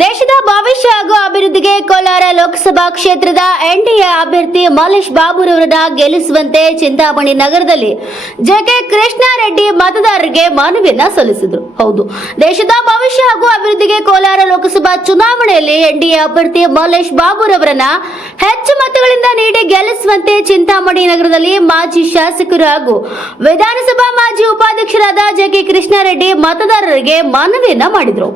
ದೇಶದ ಭವಿಷ್ಯ ಹಾಗೂ ಅಭಿವೃದ್ಧಿಗೆ ಕೋಲಾರ ಲೋಕಸಭಾ ಕ್ಷೇತ್ರದ ಎನ್ಡಿಎ ಅಭ್ಯರ್ಥಿ ಮಲೇಶ್ ಬಾಬುರವರನ್ನ ಗೆಲ್ಲಿಸುವಂತೆ ಚಿಂತಾಮಣಿ ನಗರದಲ್ಲಿ ಜೆಕೆ ಕೃಷ್ಣಾರೆಡ್ಡಿ ಮತದಾರರಿಗೆ ಮನವಿಯನ್ನ ಸಲ್ಲಿಸಿದರು. ಹೌದು, ದೇಶದ ಭವಿಷ್ಯ ಹಾಗೂ ಅಭಿವೃದ್ಧಿಗೆ ಕೋಲಾರ ಲೋಕಸಭಾ ಚುನಾವಣೆಯಲ್ಲಿ ಎನ್ಡಿಎ ಅಭ್ಯರ್ಥಿ ಮಲೇಶ್ ಬಾಬುರವರನ್ನ ಹೆಚ್ಚು ಮತಗಳಿಂದ ನೀಡಿ ಗೆಲ್ಲಿಸುವಂತೆ ಚಿಂತಾಮಣಿ ನಗರದಲ್ಲಿ ಮಾಜಿ ಶಾಸಕರು ಹಾಗೂ ವಿಧಾನಸಭಾ ಮಾಜಿ ಉಪಾಧ್ಯಕ್ಷರಾದ ಜೆಕೆ ಕೃಷ್ಣಾರೆಡ್ಡಿ ಮತದಾರರಿಗೆ ಮನವಿಯನ್ನ ಮಾಡಿದರು.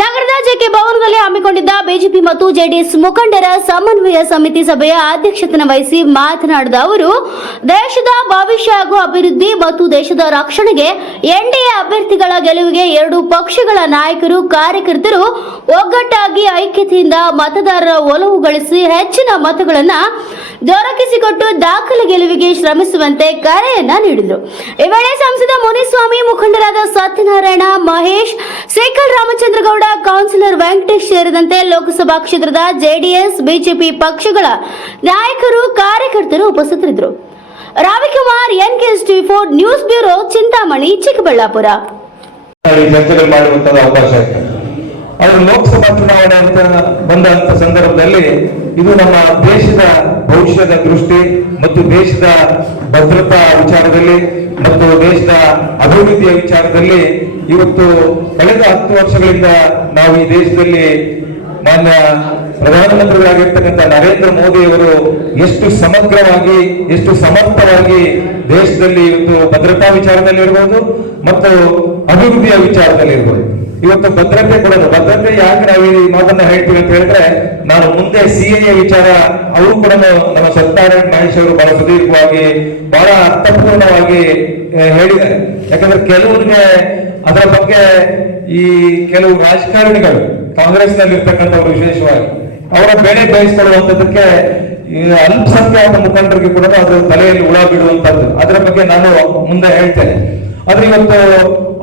ನಗರದ ಜೆಕೆ ಭವನದಲ್ಲಿ ಹಮ್ಮಿಕೊಂಡಿದ್ದ ಬಿಜೆಪಿ ಮತ್ತು ಜೆಡಿಎಸ್ ಮುಖಂಡರ ಸಮನ್ವಯ ಸಮಿತಿ ಸಭೆಯ ಅಧ್ಯಕ್ಷತೆನ ವಹಿಸಿ ಮಾತನಾಡಿದ ಅವರು, ದೇಶದ ಭವಿಷ್ಯ ಹಾಗೂ ಅಭಿವೃದ್ಧಿ ಮತ್ತು ದೇಶದ ರಕ್ಷಣೆಗೆ ಎನ್ಡಿಎ ಅಭ್ಯರ್ಥಿಗಳ ಗೆಲುವಿಗೆ ಎರಡು ಪಕ್ಷಗಳ ನಾಯಕರು, ಕಾರ್ಯಕರ್ತರು ಒಗ್ಗಟ್ಟಾಗಿ ಐಕ್ಯತೆಯಿಂದ ಮತದಾರರ ಒಲವು ಗಳಿಸಿ ಹೆಚ್ಚಿನ ಮತಗಳನ್ನ ದೊರಕಿಸಿಕೊಟ್ಟು ದಾಖಲೆ ಗೆಲುವಿಗೆ ಶ್ರಮಿಸುವಂತೆ ಕರೆಯನ್ನ ನೀಡಿದರು. ಈ ವೇಳೆ ಸಂಸದ ಮುಖಂಡರಾದ ಸತ್ಯನಾರಾಯಣ, ಮಹೇಶ್ ಸೈಕಲ್ ರಾಮಚಂದ್ರಗೌಡ, ಕೌನ್ಸಿಲರ್ ವೆಂಕಟೇಶ್ ಸೇರಿದಂತೆ ಲೋಕಸಭಾ ಕ್ಷೇತ್ರದ ಜೆಡಿಎಸ್, ಬಿಜೆಪಿ ಪಕ್ಷಗಳ ನಾಯಕರು, ಕಾರ್ಯಕರ್ತರು ಉಪಸ್ಥಿತರಿದ್ದರು. Ravikumar NKS TV four news bureau, Chintamani, Chikkaballapur. Lok Sabha ಚುನಾವಣೆ ಅಂತ ಬಂದಂತ ಸಂದರ್ಭದಲ್ಲಿ ಇದು ನಮ್ಮ ದೇಶದ ಭವಿಷ್ಯದ ದೃಷ್ಟಿ ಮತ್ತು ದೇಶದ ಭದ್ರತಾ ವಿಚಾರದಲ್ಲಿ ಮತ್ತು ದೇಶದ ಅಭಿವೃದ್ಧಿಯ ವಿಚಾರದಲ್ಲಿ ಇವತ್ತು ಕಳೆದ ಹತ್ತು ವರ್ಷಗಳಿಂದ ನಾವು ಈ ದೇಶದಲ್ಲಿ ಮಾನ್ಯ ಪ್ರಧಾನಮಂತ್ರಿಗಳಾಗಿರ್ತಕ್ಕಂಥ ನರೇಂದ್ರ ಮೋದಿ ಅವರು ಎಷ್ಟು ಸಮಗ್ರವಾಗಿ, ಎಷ್ಟು ಸಮರ್ಥವಾಗಿ ದೇಶದಲ್ಲಿ ಇವತ್ತು ಭದ್ರತಾ ವಿಚಾರದಲ್ಲಿ ಇರ್ಬೋದು ಮತ್ತು ಅಭಿವೃದ್ಧಿಯ ವಿಚಾರದಲ್ಲಿ ಇರ್ಬೋದು ಇವತ್ತು ಭದ್ರತೆ ಕೊಡೋದು. ಭದ್ರತೆ ಯಾಕೆ ನಾವು ಈ ಮಾತನ್ನ ಹೇಳ್ತೀವಿ ಅಂತ ಹೇಳಿದ್ರೆ ನಾನು ಮುಂದೆ ಸಿ ಎ ವಿಚಾರ, ಅವರು ಕೂಡ ನಮ್ಮ ಸತ್ಯನಾರಾಯಣ ಮಹೇಶ್ ಅವರು ಬಹಳ ಸುದೀರ್ಘವಾಗಿ, ಬಹಳ ಅರ್ಥಪೂರ್ಣವಾಗಿ ಹೇಳಿದ್ದಾರೆ. ಯಾಕಂದ್ರೆ ಕೆಲವರಿಗೆ ಅದರ ಬಗ್ಗೆ ಈ ಕೆಲವು ರಾಜಕಾರಣಿಗಳು ಕಾಂಗ್ರೆಸ್ನಲ್ಲಿ ಇರ್ತಕ್ಕಂಥವ್ರು ವಿಶೇಷವಾಗಿ, ಅವರ ಬೆಳೆ ಬಯಸ್ಕೊಳ್ಳುವಂಥದ್ದಕ್ಕೆ ಅಲ್ಪಸಂಖ್ಯಾತ ಮುಖಂಡರಿಗೆ ಕೂಡ ಅದು ತಲೆಯಲ್ಲಿ ಹುಳ ಬಿಡುವಂತದ್ದು ಅದರ ಬಗ್ಗೆ ನಾನು ಮುಂದೆ ಹೇಳ್ತೇನೆ. ಆದ್ರೆ ಇವತ್ತು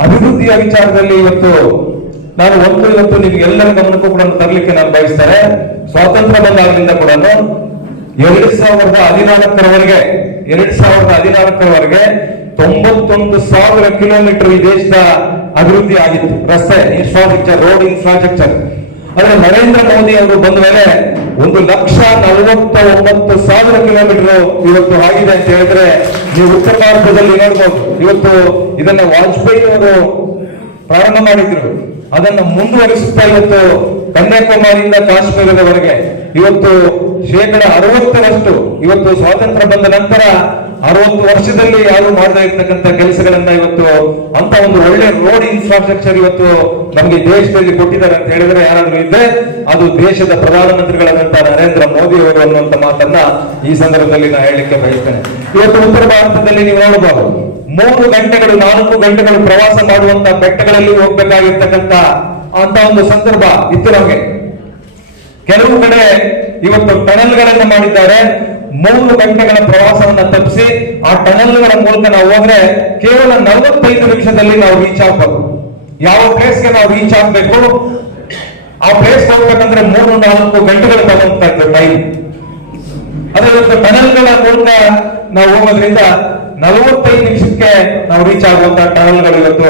ಅಭಿವೃದ್ಧಿಯ ವಿಚಾರದಲ್ಲಿ ಇವತ್ತು ನಾನು ಒಂದು ಇವತ್ತು ನಿಮ್ಗೆ ಎಲ್ಲರ ಗಮನಕ್ಕೂ ಕೂಡ ತರಲಿಕ್ಕೆ ನಾನು ಬಯಸ್ತಾರೆ. ಸ್ವಾತಂತ್ರ್ಯ ಬಂದಾಗಲಿಂದ ಕೂಡ ಎರಡ್ ಸಾವಿರದ ಹದಿನಾಲ್ಕರವರೆಗೆ, ಎರಡ್ ಸಾವಿರದ ಹದಿನಾಲ್ಕರವರೆಗೆ ತೊಂಬತ್ತೊಂದು ಸಾವಿರ ಕಿಲೋಮೀಟರ್ ಈ ದೇಶದ ಅಭಿವೃದ್ಧಿ ಆಗಿತ್ತು. ರಸ್ತೆ ಇನ್ಫ್ರಾಸ್ಟ್ರಕ್ಚರ್ ರೋಡ್ ಇನ್ಫ್ರಾಸ್ಟ್ರಕ್ಚರ್ ಆದ್ರೆ ನರೇಂದ್ರ ಮೋದಿ ಅವರು ಬಂದ ಮೇಲೆ ಒಂದು ಲಕ್ಷ ನಲವತ್ತ ಒಂಬತ್ತು ಸಾವಿರ ಕಿಲೋಮೀಟರ್ ಇವತ್ತು ಆಗಿದೆ ಅಂತ ಹೇಳಿದ್ರೆ ನೀವು ಉತ್ತರ ಭಾರತದಲ್ಲಿ ನೋಡ್ಬೋದು ಇವತ್ತು ಇದನ್ನ ವಾಜಪೇಯಿ ಅವರು ಪ್ರಾರಂಭ ಮಾಡಿದ್ರು. ಅದನ್ನು ಮುಂದುವರಿಸುತ್ತಾ ಇವತ್ತು ಕನ್ಯಾಕುಮಾರಿಯಿಂದ ಕಾಶ್ಮೀರದವರೆಗೆ ಇವತ್ತು ಶೇಕಡ ಅರವತ್ತರಷ್ಟು ಇವತ್ತು ಸ್ವಾತಂತ್ರ್ಯ ಬಂದ ನಂತರ ಅರವತ್ತು ವರ್ಷದಲ್ಲಿ ಯಾರು ಮಾಡದೇ ಇರ್ತಕ್ಕಂಥ ಕೆಲಸಗಳನ್ನ ಇವತ್ತು ಅಂತ ಒಂದು ಒಳ್ಳೆ ರೋಡ್ ಇನ್ಫ್ರಾಸ್ಟ್ರಕ್ಚರ್ ಇವತ್ತು ನಮಗೆ ದೇಶದಲ್ಲಿ ಕೊಟ್ಟಿದ್ದಾರೆ ಅಂತ ಹೇಳಿದ್ರೆ ಯಾರಾದ್ರೂ ಇದ್ರೆ ಅದು ದೇಶದ ಪ್ರಧಾನಮಂತ್ರಿಗಳಾದಂತಹ ನರೇಂದ್ರ ಮೋದಿ ಅವರು ಅನ್ನುವಂತ ಮಾತನ್ನ ಈ ಸಂದರ್ಭದಲ್ಲಿ ನಾನು ಹೇಳಲಿಕ್ಕೆ ಬಯಸ್ತೇನೆ. ಇವತ್ತು ಉತ್ತರ ಭಾರತದಲ್ಲಿ ನೀವು ನೋಡಬಹುದು. ಮೂರು ಗಂಟೆಗಳು, ನಾಲ್ಕು ಗಂಟೆಗಳು ಪ್ರವಾಸ ಮಾಡುವಂತ ಬೆಟ್ಟಗಳಲ್ಲಿ ಹೋಗ್ಬೇಕಾಗಿರ್ತಕ್ಕಂತ ಅಂತ ಒಂದು ಸಂದರ್ಭ ಇತ್ತು ನಮಗೆ. ಕೆಲವು ಕಡೆ ಇವತ್ತು ಟನಲ್ಗಳನ್ನ ಮಾಡಿದ್ದಾರೆ. ಮೂರು ಗಂಟೆಗಳ ಪ್ರವಾಸವನ್ನ ತಪ್ಪಿಸಿ ಆ ಟನಲ್ಗಳ ಮೂಲಕ ನಾವು ಹೋದ್ರೆ ಕೇವಲ ನಲವತ್ತೈದು ನಿಮಿಷದಲ್ಲಿ ನಾವು ರೀಚ್ ಆಗ್ಬೇಕು ಯಾವ ಪ್ಲೇಸ್ಗೆ ನಾವು ರೀಚ್ ಆಗ್ಬೇಕು? ಆ ಪ್ಲೇಸ್ ಹೋಗ್ಬೇಕಂದ್ರೆ ಮೂರು, ನಾಲ್ಕು ಗಂಟೆಗಳು ತಗೊಂತಾ ಇತ್ತು ಟೈಮ್ ಅದೇ ಇವತ್ತು ಟನಲ್ಗಳ ಮೂಲಕ ನಾವು ಹೋಗೋದ್ರಿಂದ ನಲವತ್ತೈದು ನಿಮಿಷಕ್ಕೆ ನಾವು ರೀಚ್ ಆಗುವಂತ ಟನಲ್ಗಳು ಇವತ್ತು